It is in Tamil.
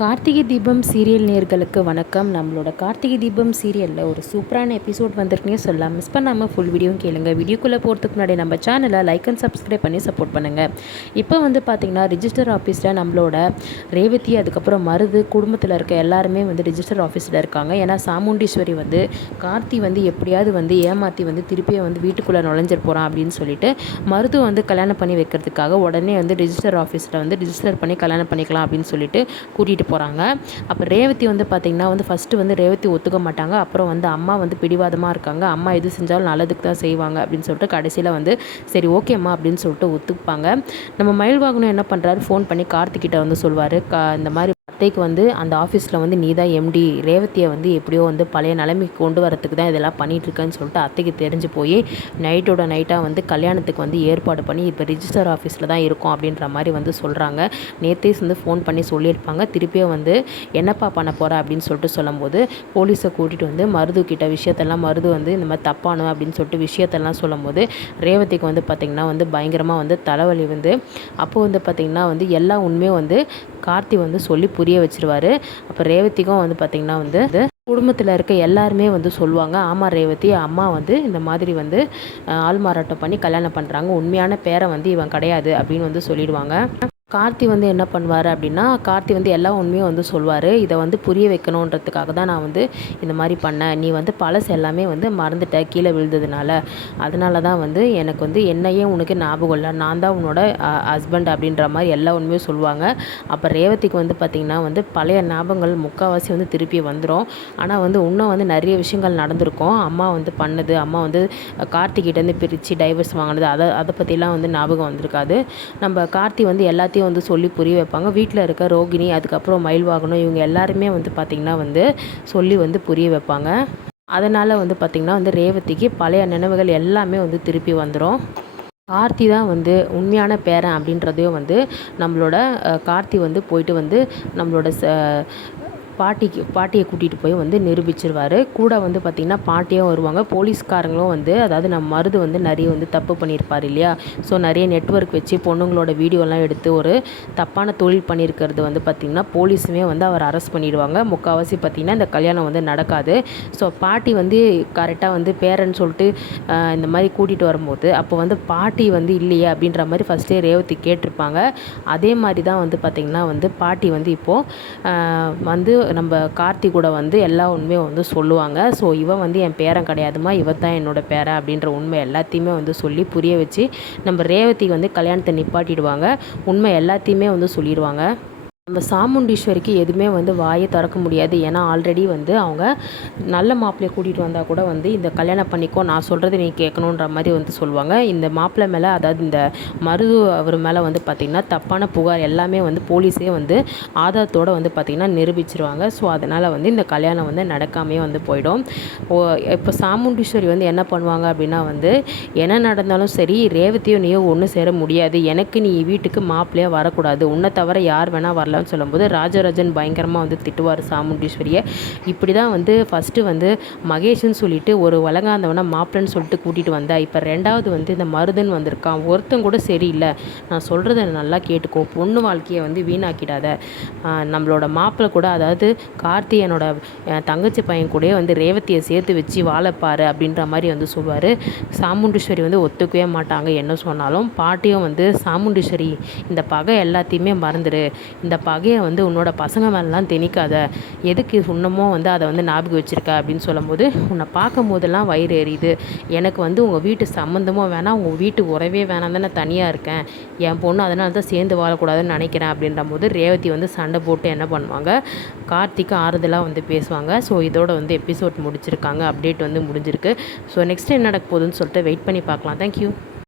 கார்த்திகை தீபம் சீரியல் நேயர்களுக்கு வணக்கம். நம்மளோட கார்த்திகை தீபம் சீரியலில் ஒரு சூப்பரான எபிசோட் வந்திருக்குன்னே சொல்லலாம். மிஸ் பண்ணாமல் ஃபுல் வீடியோவும் கேளுங்க. வீடியோக்குள்ளே போகிறதுக்கு முன்னாடி நம்ம சேனலை லைக் அண்ட் சப்ஸ்கிரைப் பண்ணி சப்போர்ட் பண்ணுங்கள். இப்போ பார்த்திங்கன்னா ரிஜிஸ்டர் ஆஃபீஸில் நம்மளோட ரேவதி அதுக்கப்புறம் மருது குடும்பத்தில் இருக்க எல்லாருமே ரிஜிஸ்டர் ஆஃபீஸில் இருக்காங்க. ஏன்னா சாமுண்டீஸ்வரி கார்த்தி எப்படியாவது ஏமாற்றி திருப்பியும் வீட்டுக்குள்ளே நுழைஞ்சிட போகிறான் அப்படின்னு சொல்லிட்டு மருது கல்யாணம் பண்ணி வைக்கிறதுக்காக உடனே ரிஜிஸ்டர் ஆஃபீஸில் ரிஜிஸ்டர் பண்ணி கல்யாணம் பண்ணிக்கலாம் அப்படின்னு சொல்லிட்டு கூட்டிகிட்டு போகிறாங்க. அப்போ ரேவதி பார்த்திங்கன்னா ஃபஸ்ட்டு ரேவதி ஒத்துக்க மாட்டாங்க. அப்புறம் அம்மா பிடிவாதமாக இருக்காங்க. அம்மா எது செஞ்சாலும் நல்லதுக்கு தான் செய்வாங்க அப்படின்னு சொல்லிட்டு கடைசியில் சரி ஓகேம்மா அப்படின்னு சொல்லிட்டு ஒத்துப்பாங்க. நம்ம மயில்வாகனம் என்ன பண்ணுறாரு, ஃபோன் பண்ணி கார்த்திகிட்ட சொல்வார், இந்த மாதிரி அத்தைக்கு அந்த ஆஃபீஸில் நீ தான் எம்டி, ரேவதியை எப்படியோ பழைய நிலைமைக்கு கொண்டு வரத்துக்கு தான் இதெல்லாம் பண்ணிகிட்ருக்கேன்னு சொல்லிட்டு அத்தைக்கு தெரிஞ்சு போய் நைட்டோட நைட்டாக கல்யாணத்துக்கு ஏற்பாடு பண்ணி இப்போ ரிஜிஸ்டர் ஆஃபீஸில் தான் இருக்கும் அப்படின்ற மாதிரி சொல்கிறாங்க. நேற்றே ஃபோன் பண்ணி சொல்லியிருப்பாங்க. திருப்பியும் என்னப்பா பண்ண போகிற அப்படின்னு சொல்லிட்டு சொல்லும்போது போலீஸை கூட்டிகிட்டு மருது கிட்ட விஷயத்தெல்லாம் மருது இந்த மாதிரி தப்பானு அப்படின்னு சொல்லிட்டு விஷயத்தெல்லாம் சொல்லும்போது ரேவதிக்கு பார்த்திங்கன்னா பயங்கரமாக தலைவலி அப்போ பார்த்திங்கன்னா எல்லா உண்மையும் கார்த்தி சொல்லி புரிய வச்சிருவார். அப்போ ரேவதிக்கும் பார்த்திங்கன்னா குடும்பத்தில் இருக்க எல்லாருமே சொல்லுவாங்க, ஆமாம் ரேவதி அம்மா இந்த மாதிரி ஆள்மாறாட்டம் பண்ணி கல்யாணம் பண்ணுறாங்க, உண்மையான பேரை இவன் கிடையாது அப்படின்னு சொல்லிடுவாங்க. கார்த்தி என்ன பண்ணுவார் அப்படின்னா, கார்த்தி எல்லா உண்மையும் சொல்வார். இதை புரிய வைக்கணுன்றதுக்காக தான் நான் இந்த மாதிரி பண்ணேன், நீ பழசு எல்லாமே மறந்துட்ட கீழே விழுந்ததுனால, அதனால தான் எனக்கு என்னையே உனக்கு ஞாபகம் இல்லை, நான் தான் உன்னோட ஹஸ்பண்ட் அப்படின்ற மாதிரி எல்லா உண்மையும் சொல்லுவாங்க. அப்போ ரேவதிக்கு பார்த்திங்கன்னா பழைய ஞாபகங்கள் முக்கால்வாசி திருப்பி வந்துடும். ஆனால் இன்னும் நிறைய விஷயங்கள் நடந்திருக்கும். அம்மா பண்ணது, அம்மா கார்த்திகிட்டேருந்து பிரித்து டைவர்ஸ் வாங்கினது, அதை பற்றிலாம் ஞாபகம் வந்திருக்காது. நம்ம கார்த்தி எல்லாத்தையும் சொல்லி புரிய வைப்பாங்க. வீட்டில் இருக்க ரோகிணி அதுக்கப்புறம் மயில்வாகனம் இவங்க எல்லாருமே பார்த்திங்கன்னா சொல்லி புரிய வைப்பாங்க. அதனால் பார்த்திங்கன்னா ரேவதிக்கு பழைய நினைவுகள் எல்லாமே திருப்பி வந்துடும். கார்த்தி தான் உண்மையான பேரன் அப்படின்றதையும் நம்மளோட கார்த்தி போயிட்டு நம்மளோட பாட்டியை கூட்டிகிட்டு போய் நிரூபிச்சிருவார். கூட பார்த்திங்கன்னா பாட்டியும் வருவாங்க. போலீஸ்காரங்களும் அதாவது நம்ம மருது நிறைய தப்பு பண்ணியிருப்பார் இல்லையா, ஸோ நிறைய நெட்வொர்க் வச்சு பொண்ணுங்களோட வீடியோலாம் எடுத்து ஒரு தப்பான தொழில் பண்ணியிருக்கிறது பார்த்திங்கன்னா போலீஸுமே அவர் அரெஸ்ட் பண்ணிடுவாங்க. முக்கால்வாசி பார்த்திங்கன்னா இந்த கல்யாணம் நடக்காது. ஸோ பாட்டி கரெக்டாக பேரன்னு சொல்லிட்டு இந்த மாதிரி கூட்டிகிட்டு வரும்போது அப்போ பாட்டி இல்லையே அப்படின்ற மாதிரி ஃபஸ்ட்டே ரேவதி கேட்டிருப்பாங்க. அதே மாதிரி தான் பார்த்திங்கன்னா பாட்டி இப்போது நம்ம கார்த்தி கூட எல்லா உண்மையும் சொல்லுவாங்க. ஸோ இவன் என் பேரன் கிடையாதுமா, இவன் தான் என்னோட பேரன் அப்படின்ற உண்மை எல்லாத்தையுமே சொல்லி புரிய வச்சு நம்ம ரேவதி கல்யாணத்தை நிப்பாட்டிடுவாங்க. உண்மை எல்லாத்தையுமே சொல்லிடுவாங்க. நம்ம சாமுண்டீஸ்வரிக்கு எதுவுமே வாயை திறக்க முடியாது. ஏன்னா ஆல்ரெடி அவங்க நல்ல மாப்பிள்ளையை கூட்டிகிட்டு வந்தால் கூட இந்த கல்யாணம் பண்ணிக்கோ, நான் சொல்கிறது நீ கேட்கணுன்ற மாதிரி சொல்லுவாங்க. இந்த மாப்பிள்ளை மேலே, அதாவது இந்த மருது அவர் மேலே பார்த்திங்கன்னா தப்பான புகார் எல்லாமே போலீஸே ஆதாரத்தோடு பார்த்திங்கன்னா நிரூபிச்சிருவாங்க. ஸோ அதனால் இந்த கல்யாணம் நடக்காமையே போயிடும். இப்போ சாமுண்டீஸ்வரி என்ன பண்ணுவாங்க அப்படின்னா என்ன நடந்தாலும் சரி ரேவதியோ நீயோ ஒன்று சேர முடியாது, எனக்கு நீ வீட்டுக்கு மாப்பிள்ளையாக வரக்கூடாது, உன்னை தவிர யார் வேணால் வரலாம் சொல்லும்போது ராஜராஜன் பயங்கரமாக திட்டுவார் சாமுண்டீஸ்வரியை. இப்படி தான் ஃபஸ்ட்டு மகேஷ்னு சொல்லிட்டு ஒரு வழங்காந்தவனை மாப்பிள்ளைன்னு சொல்லிட்டு கூட்டிகிட்டு வந்தா, இப்போ ரெண்டாவது இந்த மருதன் வந்திருக்கான், ஒருத்தன் கூட சரியில்லை, நான் சொல்கிறத நல்லா கேட்டுக்கோ, பொண்ணு வாழ்க்கையை வீணாக்கிடாத, நம்மளோட மாப்பிள்ளை கூட அதாவது கார்த்தியனோட தங்கச்சி பையன் கூட ரேவதியை சேர்த்து வச்சு வாழைப்பாரு அப்படின்ற மாதிரி சொல்லுவார். சாமுண்டீஸ்வரி ஒத்துக்கவே மாட்டாங்க என்ன சொன்னாலும். பாட்டியும் சாமுண்டீஸ்வரி இந்த பகை எல்லாத்தையுமே மறந்துடு, இந்த பகையை உன்னோட பசங்க மேலாம் திணிக்காத, எதுக்கு இன்னமும் அதை ஞாபகம் வச்சுருக்க அப்படின்னு சொல்லும்போது, உன்னை பார்க்கும் போதெல்லாம் வயிறு எரியுது, எனக்கு உங்கள் வீட்டு சம்மந்தமும் வேணாம், உங்கள் வீட்டு உறவே வேணாம் தானே தனியாக இருக்கேன், என் பொண்ணு அதனால தான் சேர்ந்து வாழக்கூடாதுன்னு நினைக்கிறேன் அப்படின்ற போது ரேவதி சண்டை போட்டு என்ன பண்ணுவாங்க, கார்த்திக்கு ஆறுதலாக பேசுவாங்க. ஸோ இதோட எபிசோட் முடிச்சிருக்காங்க, அப்டேட் முடிஞ்சிருக்கு. ஸோ நெக்ஸ்ட் என்ன நடக்க போகுதுன்னு சொல்லிட்டு வெயிட் பண்ணி பார்க்கலாம். தேங்க்யூ.